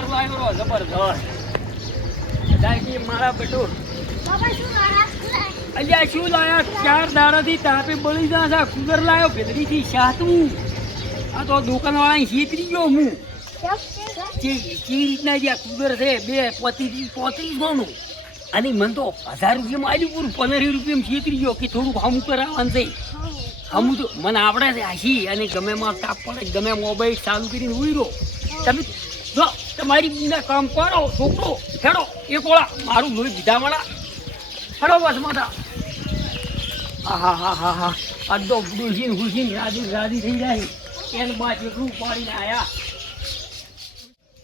Cooler લાવ્યો જબરદસ્ત. દાદી મારા બેટું અલ્યા શું લાયા 4 દાડાથી તાપે બળી જા કુલર લાવ્યો ભેદડીથી સાતવું. આ તો દુકાનવાળા છેતરી ગયો હું. જે રીતના જે કુલર છે 235 નું અને મને તો 1000 રૂપિયામાં આવ્યું પૂરું 15 રૂપિયામાં છેતરી ગયો કે થોડુંક હમું કરાવવાનું છે. હમું તો મને આવડે છે હાસી અને ગમે માં તાપ પડે ગમે મોબાઈલ ચાલુ કરીને ઉઈરો. તમે જો તમારી બીજા કામ કરો છોકરો ખેડો એક ઓળા મારું લોહી બીધા વાળા ખેડો બસ માતા. હા હા હા હા આ તો ડુસીને હુસીને રાજી થઈ જાય એને બાદ એટલું પાડીને આવ્યા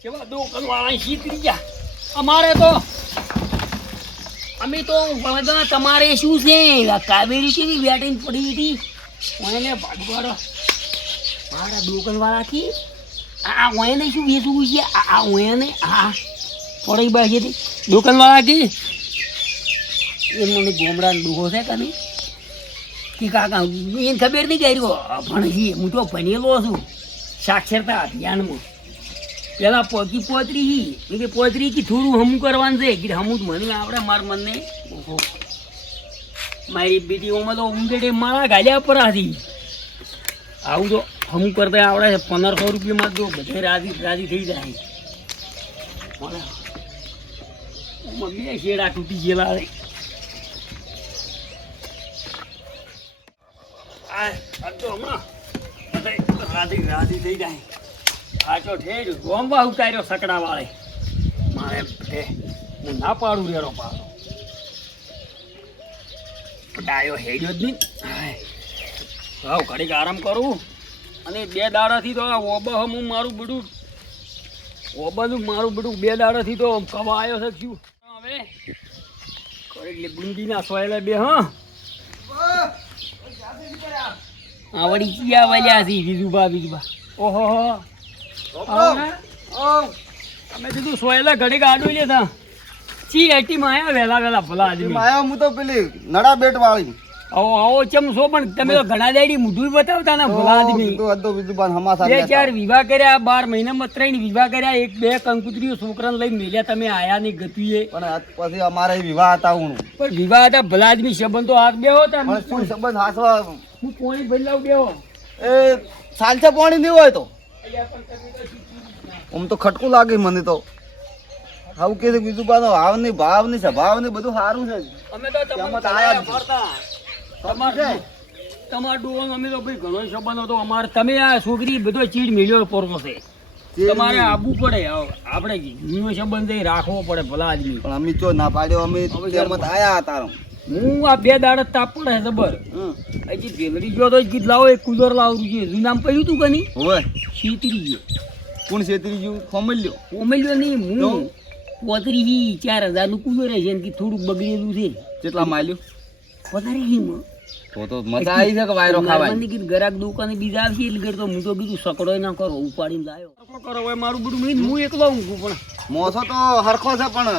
કેવા દુકાનવાળા શીતરી ગયા. અમારે તો અમે તો વળગા તમારે શું છે કાવેરી કેવી બેટીને પડી હતી મને ભાગવાડો મારા દુકાનવાળાથી આ ઓયને શું વેચવું છે આ ઓયને હા પડી બાજુ દુકાનવાળા કી એ મને ગોમડાનો દુખો છે કને કે કાકા એને ખબર નહીં કર્યો ભણજી હું તો ભણેલો છું સાક્ષરતા અભિયાનમાં પેલા પોતરી કે પોતરી કે થોડું હમું કરવાનું છે કે હમું મને આપણે મારા મનને મારી બેટીઓમાં તો ઊંઘેડે મારા ગાલ્યા પર હતી આવું તો હમું કરતા આવડે છે 1500 રૂપિયામાં તો બધે રાજી થઈ જાય. બે શેડા તૂટી ગયેલા રે તો હમણાં રાજી થઈ જાય. આચો ઠેર ગોમવા ઉતાર્યો સકડા વાળે મારે હું ના પાડું રેડો પાડો ડાયો હેડ્યો જ નહીં. હા ઘડીક આરામ કરું અને 2 દાડાથી તો આ ઓબા હું મારું બધું ઓબાનું મારું બધું 2 દાડાથી તો કવા આવ્યો છે શું હવે ઘડીક બુંદીના સોયલા બે હા આવડી ક્યાં વાલ્યા છે બીજુબા ઓહો અમે કીધું સોયલા ઘડીક આડું લેતા ચી એટી માં આયા વેલા ભલા આદમી આયા હું તો પેલી નડા બેટ વાળી આવો ચમસો પણ તમે તો ઘણા દાડી મુઢું બતાવતા ને ભલા આદમી તો અદો બીજું હમાસા 2-4 વિવાહ કર્યા 12 મહિનામાં 3 વિવાહ કર્યા 1-2 કંકુતરીઓ છોકરાને લઈને મેલ્યા તમે આયા ની ગતિએ પણ પછી અમારે વિવાહ હતા હું પણ વિવાહ હતા ભલા આદમી સંબંધ તો હાથ બેહો હતા શું સંબંધ હાસવા હું પોણી બદલાવ બેહો એ સાલચા પાણી નહીં હોય તો આમ તો ખટકું લાગે મને તો આવું કે બીજું બાનો ભાવ ની સ્વભાવ ની બધું સારું છે. અમે તો તમાર ડોન અમે તો ભાઈ ઘણો સંબંધ હતો અમારે તમે આ છોકરી બધો ચીડ મેળ્યો પડતો છે તમારે આવવું પડે આપણે જૂનો સંબંધ રાખવો પડે ભલા આદમી પણ અમે ચો ના પાડ્યો અમે આયા હતા હું આ 2 દાડા તાપ પડે જબર હજી ભેલડી ગયો તો કીધ લાવો એક કુલર લાવું છે એનું નામ કહ્યું તું કની હોય છેતરી ગયો. કોણ છેતરી ગયું? કોમલ્યો નહીં હું પોતરી 4000 નું કુલર છે એમ કે થોડુંક બગડેલું છે. કેટલા માલ્યું? વધારે હી તો મજા આવી છે કે વાયરો ખાવાની કીધું ગરાક દુકાને બીજા આવશે એટલે કરતો હું તો કીધું સકડો ના કરો ઉપાડીને લાયો કરો હવે મારું બધું હું એકલો ઊંઘું પણ મોસો તો હરખો છે પણ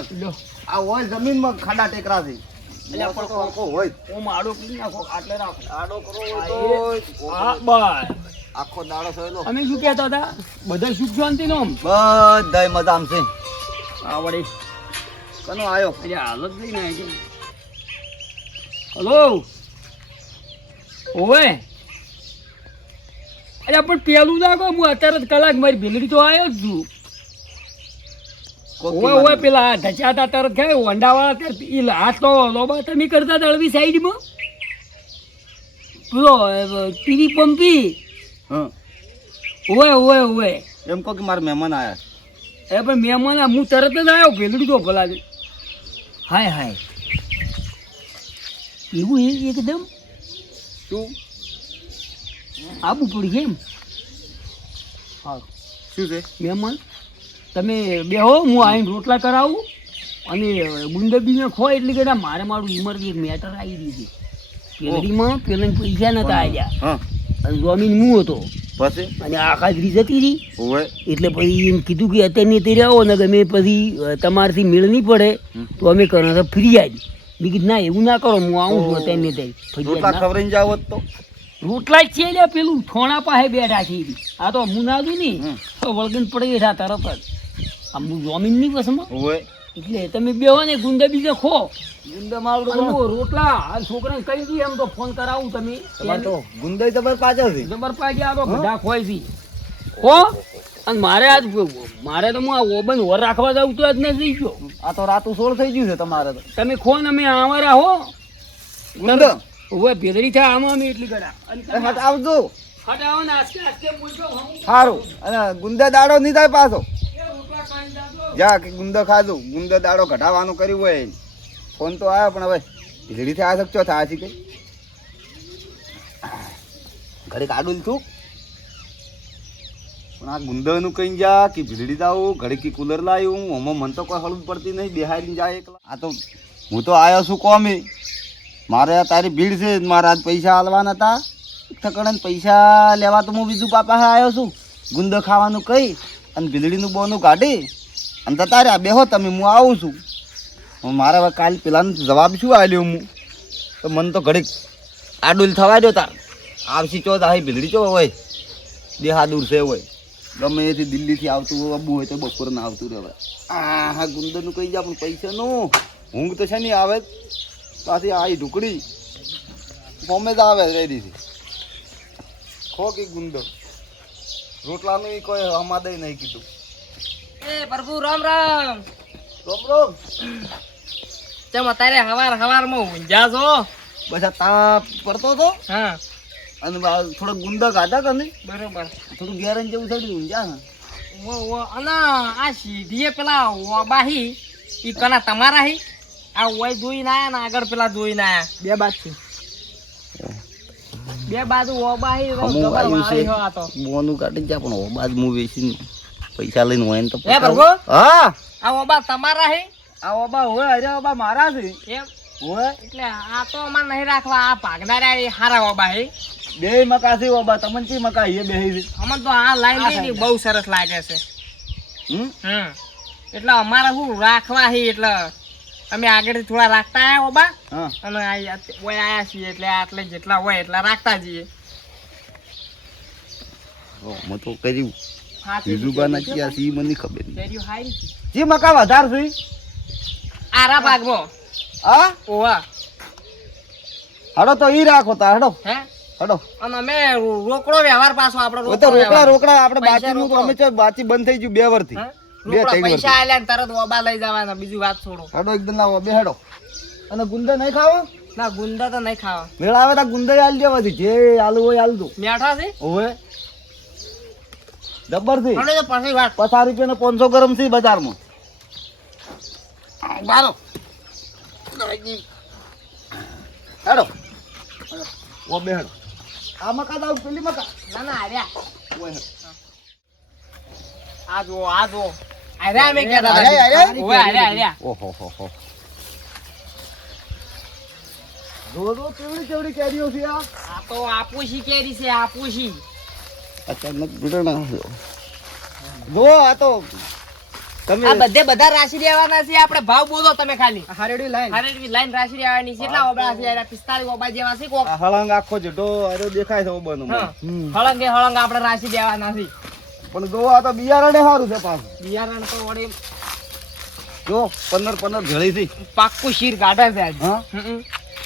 આ હોય જમીનમાં ખાડા ટેકરા છે આખો દાડો થયેલો. અમે શું કહેતા હતા બધા સુખ શાંતિ નો બધા મજામ છે. આવડે કનો આયો હાલત લઈને આવી હલો ઓવે અરે પણ પેલું લાગો હું અત્યારે કલાક મારી ભેલડી તો આવ્યો જ છું. ઓવે પેલા ધચાતા તરત ખાય વંડાવાળા હાથ તો લોબા તમે કરતા દળવી સાઈડમાં પેલો ટીવી પંપી ઓવે એમ કહો કે મારા મહેમાન આયા એ પણ મહેમાન હું તરત જ આવ્યો ભેલડી તો ભલા હાય એવું એકદમ શું આબુ પડી એમ હા શું છે મહેમાન તમે બેહો હું આવીને રોટલા કરાવું અને બુંદબીને ખોય એટલે કે મારે મારું ઇમરજન્સી મેટર આવી રહી છે પેલડીમાં પેલા પૈસા નતા આવ્યા અને જમીન હું હતો પછી અને આખા જ જતી રહી એટલે પછી એમ કીધું કે અત્યારની તે આવો ને ગમે પછી તમારાથી મેળ નહીં પડે તો અમે કરો ફ્રી આવી મેં કીધું ના એવું ના કરો હું આવું છું અત્યારની ખબરીને જાવ તો રોટલા જ છે લે પેલું થોણા પાસે બેઠા છે આ તો હું ના દઉં ને તો વળગન પડી બેઠા તરત જ આમ જમીનની વસમાં ઓય એટલે તમે બે હોય ને ગુંદા બીજે ખો ગુંદા માવડો અને હું રોટલા આ છોકરાને કહી દઈએ એમ તો ફોન કરાવું તમે તમાર તો ગુંદાઈ તો બસ પાછળ છે જબર પાડી આ તો બધા ખોય છે હો અને મારે આજ મારે તો હું આ ઓબન વર રાખવા જાઉં તો જ નથી ગયો આ તો રાતું 16 થઈ ગયું છે તમારે તો તમે ખો ને અમે આવારા હો ગુંદા ઓવે ભેદરી થાય આમાં અમે એટલી ગડા અને એ હટ આવજો હટાવો ને આસ્તે આસ્તે પૂછો હું સારું અને ગુંદા દાડો નહીં થાય પાછો એ રોટલા ખાઈ જાજો જા કે ગુંદા ખાધું ગુંદા દાડો ઘટાવાનું કર્યું હોય ફોન તો આવ્યો પણ હવે ભીડથી આ શકશો થાય છે કઈ ઘડીક આડું છું પણ આ ગુંદાનું કઈ જા કે ભીડી જાઉં ઘડીક કી કુલર લાવ્યું આમાં મન તો કોઈ હળવું પડતી નહીં બિહારીને જાય એકલા આ તો હું તો આવ્યો છું કોમી મારે આ તારી ભીડ છે મારા આજ પૈસા આલવાના હતા થકડે પૈસા લેવા તો હું બીજું પાપા આવ્યો છું ગુંદો ખાવાનું કહી અને ભીલડીનું બોનું કાઢી અને જતા રહ્યા બેહો તમે હું આવું છું મારે હવે કાલ પેલાનો જવાબ શું આલ્યો હું તો મને તો ઘડીક આડુલ થવા દો તાર આવશી ચો આ ભીલડી ચો હોય દેહા દૂર છે હોય ગમે એથી દિલ્હીથી આવતું હોય અબુ હોય તો બપોરના આવતું રહે હા ગુંદરનું કહી જા પણ પૈસાનું ઊંઘ તો છે નહીં આવે પાછી આ ઢુકડી ગમે જ આવે રેડીથી ખો કે ગુંદર રોટલાનું કોઈ અમાદે નહીં કીધું એ પ્રભુ રામ રામ રોમ રોમ ચમ તારે હવારમાં ઊંઝા છો બસ આ તાપ પડતો હતો હા અને થોડા ગુંદા ખાધા કે નહીં બરોબર થોડું ગેરન જેવું થયું ઊંઝા ને અને આ સીધીએ પેલા ઓબાહી ઈ કના તમારા હી આ ઓય જોઈને આયા ને આગળ પેલા જોઈને આયા બે બાજુ બે બાજુ ઓબાહી અમુક આવ્યું છે આ તો બોનું કાઢી જા પણ ઓ બાદ હું વેચીને પૈસા લઈને હોય ને તો હે પ્રભુ હા આ ઓબા તમારા હી આ ઓબા હોય અરે ઓબા મારા છે એમ હોય એટલે આ તો અમાર નહીં રાખવા આ ભાગનારા એ હારા ઓબા હી બે મકા છે ઓબા તમને ચી મકા એ બેહી છે અમને તો આ લાઈન ની બહુ સરસ લાગે છે એટલે અમારે શું રાખવા હી એટલે અમે આગળથી થોડા રાખતા આયા ઓબા હા અને ઓય આયા છીએ એટલે આટલે જેટલા હોય એટલા રાખતા જઈએ મેં તો કર્યું બીજું નથી આ સી મને ખબર નહીં જે મકા વધાર છે આરા ભાગમાં હા ઓવા હડો તો ઈ રાખો તા હડો હે હડો અને અમે રોકડો વ્યવહાર પાછો આપણો ઓ તો રોકડા રોકડા આપણે પૈસા બાચી નું તો રોકડો. અમે તો બાચી બંધ થઈ ગયું 2 વર્ષથી હે? બે રોકડા ત્રણ પૈસા વર્ષથી. આલ્યા ને તરત ઓબા લઈ જવાના બીજી વાત છોડો હડો એકદમ લાવો બે હડો અને ગુંદા નહીં ખાવો ના ગુંદા તો નહીં ખાવા મેળ આવે તો ગુંદા આલી દેવાથી જે આલુ હોય આલ દો મેઠા છે ઓવે જબર થી હળો તો પછી વાત 50 રૂપિયા ને 500 ગરમ છે બજારમાં બારો હેડો ઓ બે હેડો આ મકા દાવ પેલી મકા ના ના આવ્યા ઓય હેડો. આ જો આવ્યા મેં કહેતા આવ્યા? હતા ઓવે આવ્યા ઓહો હો હો જો કેવડી કેવડી કેરીઓ છે આ આ તો આપુશી કેરી છે આપુશી અચાનક બીડણા જો આ તો તમે આ બધા રાશિ દેવાના છે આપણે ભાવ બોલો તમે ખાલી હારેડી લાઈન હારેડી લાઈન રાશિ દેવાની છે કેટલા ઓબા છે 45 ઓબા જેવા છે કોક આ હળંગ આખો જેટો અરે દેખાય છે ઓબાનો હા. હળંગ આપણે રાશિ દેવાના છે પણ જો આ તો બિયારણે સારું છે પાછું બિયારણ તો વળી જો 15 ભેળી થી પાક્કું શીર કાઢે છે આજ હા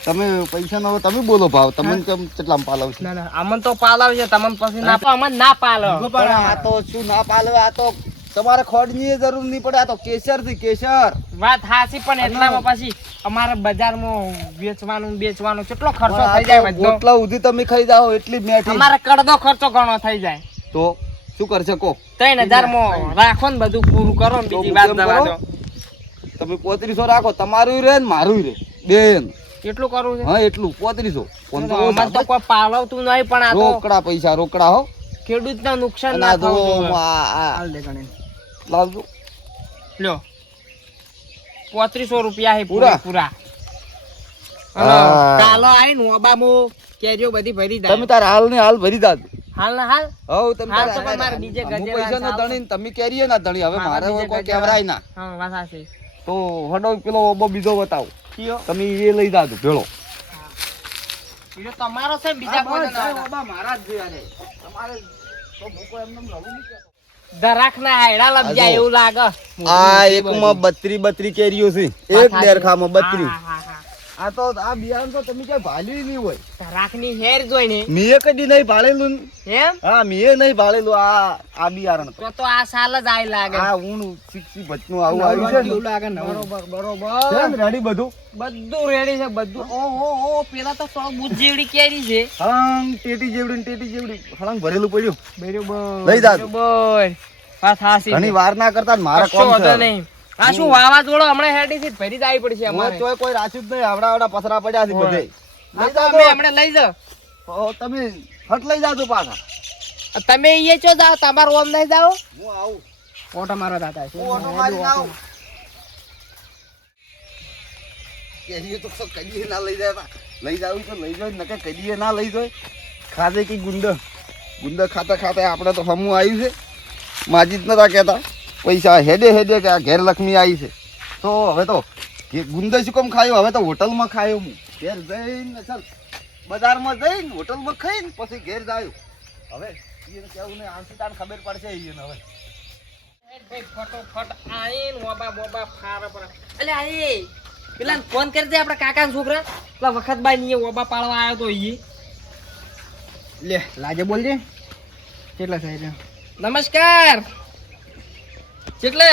તમે પૈસા નો તમે બોલો ભાવ તમને કેમ કેટલામાં પાલવ છે ના ના અમન તો પાલાવ છે તમને પછી ના અમન ના પાલો પણ આ તો શું ના પાલવે આ તો તમારે ખોડની જરૂર નહીં પડે આ તો કેસર થી કેસર વાત હાસી પણ એટલામાં પછી અમારે બજારમાં વેચવાનું બેચવાનું કેટલો ખર્ચો થઈ જાય બધો એટલા સુધી તમે ખાઈ જાઓ એટલી જ મેઠી અમારે કડદો ખર્ચો ઘણો થઈ જાય તો શું કરશે કો 3000 માં રાખો ને બધું પૂરું કરો ને બીજી વાત દવા દો તમે 3500 રાખો તમારું રહે ને મારું રહે બેન કેટલું કરવું છે હા એટલું 3500 અમન તો કોઈ પાલવતું નહીં પણ આ તો રોકડા પૈસા રોકડા હો ખેડૂતને નુકસાન અને ના આ તો થવું આ લાવજો લ્યો 3500 રૂપિયા હે પૂરા? પૂરા હા. અને કાલો આઈને ઓબામો કેરીઓ બધી ભરી દે તમે તાર હાલ ને હાલ ભરી દાદો હાલ ના હાલ હવ તમે હાલ તાર તો પણ મારે બીજે હું ગજેરા પૈસા નો ચાલો. ધણી ને તમે કેરીએ ના ધણી હવે મારે બીજે કોઈ ગજેરા. કેવરાય ના હા વાત સાચી તો હડો પેલો ઓબો બીજો બતાવો કયો તમે એ લઈ જાજો ભેળો ઈનો તમારો છે ને બીજા કોઈ ના ઓબા મારા જ છે યાર તમારે તો ભૂકો એમને રહું નહીં કહેતો ધરાક ના હાયડા લપ જાય એવું લાગે. આ એકમાં 32 કેરીઓ છે, એક ડેરખામાં 32. હા, હા, હા. આ તો આ બિયારણ તો તમે ક્યાંય ભાલ્યું નહીં હોય. ધરાક ની હેર જોઈને મેં કદી નહીં ભાળેલું ને. એમ હા મેં નહીં ભાળેલું આ બિયારણ તો. તો આ સાલ જ આઈ લાગે. આ ઊંડું 60 ભચનું આવું આવ્યું છે ને. બરોબર બરોબર છે ને રેડી બધું? બધું રેડી છે બધું. ઓહો પેલા તો 100 બુજ જેવડી કેરી છે. હળંગ ટેટી જેવડી ને ટેટી જેવડી હળંગ ભરેલું પડ્યું. બરોબર લઈ જાજો. બરોબર વાત હાસી. ઘણી વાર ના કરતા ને મારા કશો કોમ વાંધો છે. નહીં. આ શું વાવાઝોડો હમણાં હેડી થી ભરી જ આવી પડશે અમારે. ઓય કોઈ રાખ્યું જ નહીં, આવડા પસરા પડ્યા છે બધે. આ તો અમે હમણાં લઈ જાઓ. તમે ફટ લઈ જાજો પાછા. તમે અહીંયા ચો જાઓ, તમારો ઓમ નહીં જાઓ. હું આવું. ઓટો મારો દાદા છે. ઓટો મારીને આવું. કેરીઓ તો કદીએ ના લઈ જાય. લઈ જાવું તો લઈ જાય, નકે કદીએ ના લઈ જાય. ખાધે કે ગુંદ ખાતા ખાતા આપણે તો હમું આવ્યું છે. માજી જ નતા કહેતા પૈસા હેડે હેડે કે આ ઘેર લક્ષ્મી આવી છે. તો હવે તો ગુંદ શું કેમ ખાયો? હવે તો હોટલમાં ખાયો હું. ઘેર જઈને ચાલ બજારમાં જઈને હોટલમાં ખાઈને પછી ઘેર જાયો. હવે એને કેવું નહીં, આંસી તાણ ખબર પડશે એને હવે. ફટોફટ આઈન ઓબા બોબા ફાર પર. અલે આઈ પેલા ફોન કરી દે આપડા કાકાના છોકરા. પેલા વખતભાઈ ની ઓબા પાળવા આવ્યો તો ઈ. લે લાગે બોલજે કેટલા થાય નમસ્કાર. કેટલે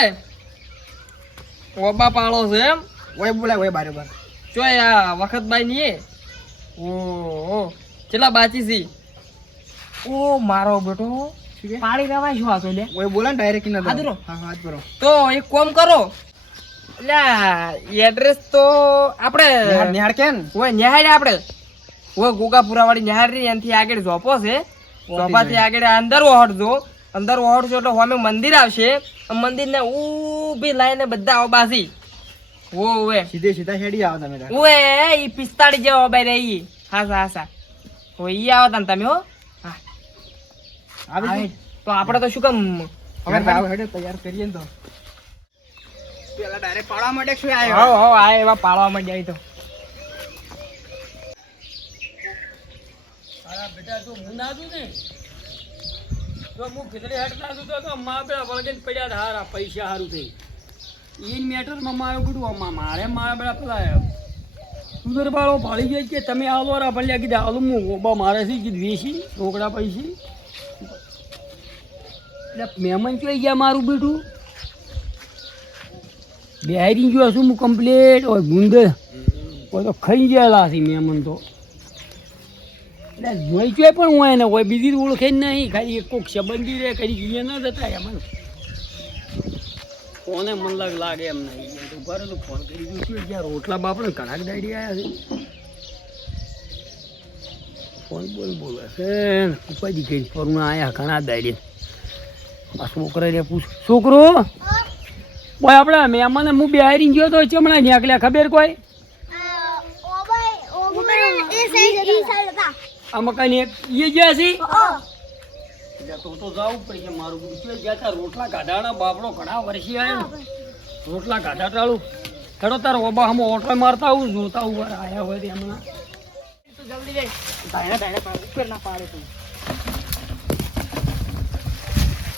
ઓબા પાળો છે એમ? ઓય બોલાય ઓય બારે બાર ચોય આ વખતભાઈ ની. ઓહો કેટલા બાચી છે? ઓ મારો બેટો પાડી રવાય શું આ તો લે. ઓય બોલા ડાયરેક્ટ ના હાજરો. હા હાથ કરો તો એક કામ કરો, એટલે એડ્રેસ તો આપણે નિહાળ કેન ઓય નિહાળ આપણે ઓય ગોગાપુરા વાળી નિહાળ રી એનથી આગળ ઝોપો છે. ઝોપાથી આગળ અંદર ઓહડજો. અંદર ઓહડજો એટલે સામે મંદિર આવશે. મંદિરને ઊભી લાઈને બધા ઓબાસી ઓવે સીધે સીધા હેડી આવો તમે તાર. ઓએ ઈ 45 જેવો ઓબાઈ રહી. હાસા ઓય ઈ આવો તને તમે હો. હા આવી આવે. તો આપણે તો શું કામ હવે આવો હેડે તૈયાર કરીએ ને તો પેલા ડાયરેક્ટ પાડવા માટે શું આવ્યો? હો આ એવા પાળવા માંડ્યા ઈ તો. અરે બેટા તું હું ના દઉં ને તો હું ખીચડી હાટ ના દઉં તો મા પેલા વળગીને પડ્યા હતા હારા પૈસા સારું થઈ. ઈન મેટરમાં મારું કીધું મારે મારા બેડા પેલા સુંદર બાળો ભાળી જાય કે તમે આલો રા ભલ્યા કીધા આલું હું ઓબા મારે છે કીધું વેસી રોકડા પૈસી. એટલે મહેમાન ચોઈ ગયા મારું બેઠું બિહારી ગયો છું હું કમ્પ્લેટ. ઓય ગુંદ ઓય તો ખાઈ ગયેલા છે મહેમાન તો. એટલે જોઈ ચોય પણ હું એને કોઈ બીજી ઓળખે જ નહીં, ખાલી એક કોક સંબંધી રે કરી ગઈએ ન જતા એમ. કોને મન લાગે એમ નહીં તો ઘરેલું ફોન કરી દીધું જ્યાં રોટલા બાપડે ઘણા જ દાડી આવ્યા છે. ફોન બોલે છે ઉપાજી કરી ફોન આવ્યા ઘણા દાડી. આ છોકરા રે પૂછ છોકરો બોય આપણે મહેમાને હું બિહારી ગયો તો ચમણા નીકળ્યા ખબર કોઈ? આ મકાન એ ગયા છે તો જવું પડશે મારું જ્યાં રોટલા કાઢાના બાપડો ઘણા વર્ષી આવ્યો. રોટલા કાઢા ટાળું ખેડો તારો ઓબા હમ ઓટો મારતા આવું જોતા હું આવ્યા હોય હમણાં જલ્દી જઈ ધાયણા પાડ ઉપર ના પાડે તું.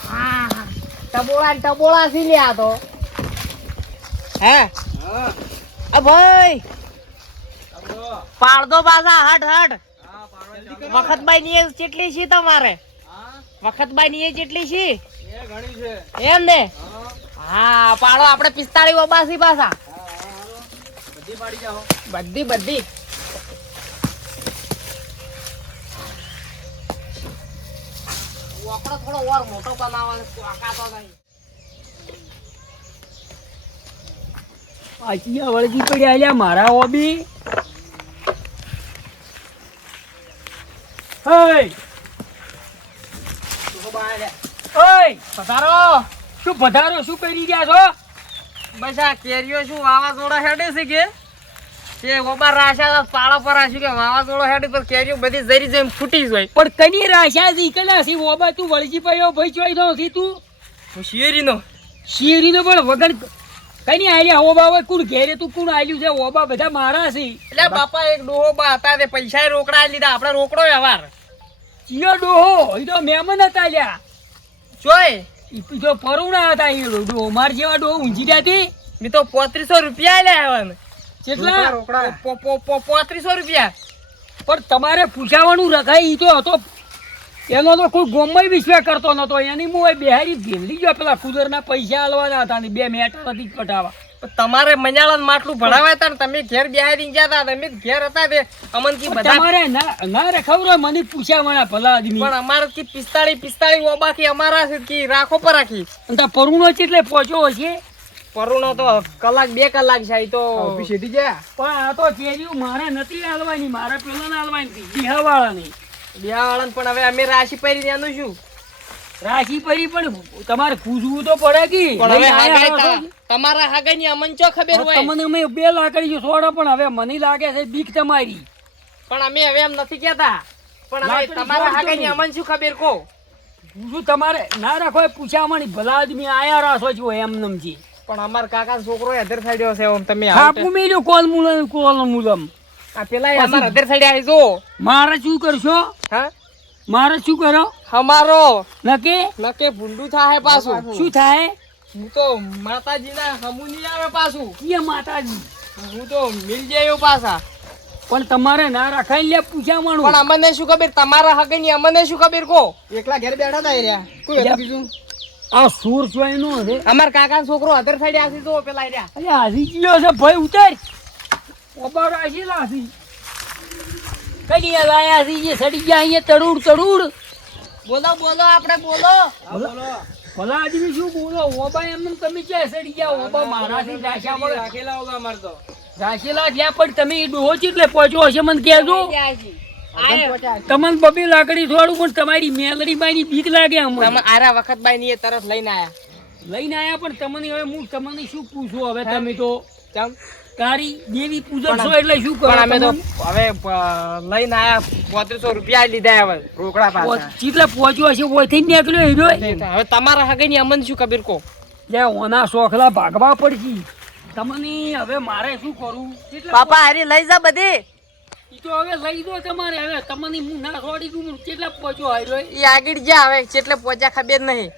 હા ટબોળા થી લે આ તો. હે આ ભાઈ પાડ દો પાછા હટ. વખતભાઈ ની કેટલી છે તમારે? વખતભાઈ ની કેટલી છે એમ ને? હા પાડો આપણે 45 ઓબાસી પાછા બધી વાપડો થોડો ઓર મોટો બનાવવાનો કાકાતો નહીં. આચિયા વળગી પડ્યા લ્યા મારા ઓબી. પધારો. શું પધારો શું કરી ગયા છો? બસ આ કેરીઓ શું વાવાઝોડા હેડે છે કે ઓબાર રાશા પાળો પર આશું કે વાવાઝોડો હેડે પર કેરીઓ બધી જરી જેમ ફૂટી જાય. પણ કની રાશા જી કલા સી ઓબા તું વળગી પડ્યો ભાઈ ચોઈ નો થી તું શિયરીનો પણ વગર કની આલ્યા ઓબા હોય કુણ ઘેરે તું કુણ આલ્યું છે? ઓબા બધા મારા છે. એટલે બાપા એક ડોહો બા હતા તે પૈસા રોકડા લીધા આપણે રોકડો વ્યવહાર. ચિયો ડોહો એ તો મહેમાન હતા લ્યા. જોય ઈ પીછો પરુણા હતા એ ડો માર જેવા ડો ઊંચી જાતી મેં તો 3500 રૂપિયા આલ્યા હવે કેટલા રોકડા 3500 રૂપિયા. પણ તમારે પૂછાવાનું રખાય ઈ તો હતો એનો તો કોઈ ગોમમાં વિશ્વાસ કરતો નતો એની હું બિહારી ભેંડી ગયો પેલા કુદરના પૈસા આલવાના હતા ને 2 મેટર હતી કટાવા પણ તમારે મજાળાને માટલું ભણાવ્યા હતા ને તમે ઘેર બેહારી ગયા હતા, તમે ઘેર હતા તે અમન કી બધા. તમારે ના રખાવરો મને પૂછાવાના ભલા આદમી પણ અમારે કી 45 ઓબા કી અમારા છે કી રાખો પર રાખી. અને તા પરુણો ચેટલે પહોંચ્યો હશે પરુનો તો કલાક 2 કલાક છે ઈ તો ઓફિસ હેડી ગયા. પણ આ તો ચેરીઓ મારે નથી હાલવાની મારે પેલા હાલવાની બિહાવાળાની બિહાવાળાને. પણ હવે અમે રાશિ પરી એનું શું? રાશિ પરી પણ તમારે પૂછવું તો પડે કે પણ હવે લઈને આયા હાગાઈ છો. તમારા હાગાઈની અમન ચો ખબર હોય. તમને અમે 2 લાકડીઓ છોડો પણ હવે મને લાગે છે બીક તમારી પણ અમે હવે એમ નથી કહેતા. પણ હવે લાકડી તમારા છોડજો હાગાઈની નહીં. અમન શું ખબર કો? પૂછું તમારે ના રાખો એ પૂછાવાની ભલા આદમી આયા રાસો છો એમ નમજી પણ અમાર કાકા છોકરો હદર સાઈડ્યો છે ઓમ તમે આવો થાપું મેલ્યો કોલ મુલમ આ પેલા અમાર હદર સાઈડ આવી જો. મારે શું કરશો હા મારે શું કરો અમારો નકે નકે ભૂંડું થાય પાછું. શું થાય હું તો માતાજીના હમુ નહીં આવે પાછું. કે માતાજી હું તો મિલ જાય પાછા. પણ તમારે ના રાખાય લે પણ પૂછાવાનું અમને શું ખબર તમારા હગાઈની અમને શું ખબર કો? એકલા ઘેર બેઠા હતા એ રહ્યા. કોઈ હતું બીજું? આ સુર ચોયનો છે અમાર કાકા છોકરો હદર સાઈડ આવી તો પેલા રહ્યા. અરે હાજી ગયો છે ભાઈ ઉતાર ઓબા રાશી લાસી કઈ લાયા છે જે સડી ગયા અહીંયા તડુડ બોલો બોલો આપણે બોલો. ભલા આદમી શું બોલો ઓબા એમને તમે ક્યાં સડી ગયા ઓબા મારાથી રાશા મળે રાખેલા હોગા અમાર તો. રાશેલા જ્યાં પણ તમે ડોહો ચેટલે પહોંચ્યો હશે મને કહેજો તમને બબી લાકડી થોડું પણ તમારી મેલડી બાઈની બીક લાગે અમને તમે આરા વખત બાઈ ની તરફ લઈને આયા. લઈને આયા પણ તમને હવે હું તમને શું પૂછું હવે તમે તો ચમ તારી દેવી પૂજક છો એટલે શું કરો પણ અમે તો તમને? હવે લઈને આયા 3500 રૂપિયા લીધા હવે રોકડા પાછા. ચેટલે પહોંચ્યો હશે ઓયથી જ નીકળ્યો હીરો હવે તમારા હગાઈની અમન શું ખબર કો? લે ઓના શોખલા ભાગવા પડશે તમને હવે મારે શું કરવું કેટલા પાપા હારી લઈ જા બધી. ઈ તો હવે લઈ દો તમારે હવે તમને હું ના છોડી દઉં કેટલા પહોંચ્યો હાર્યો ઈ આગળ જા હવે જેટલે પહોંચ્યા ખબર નહીં.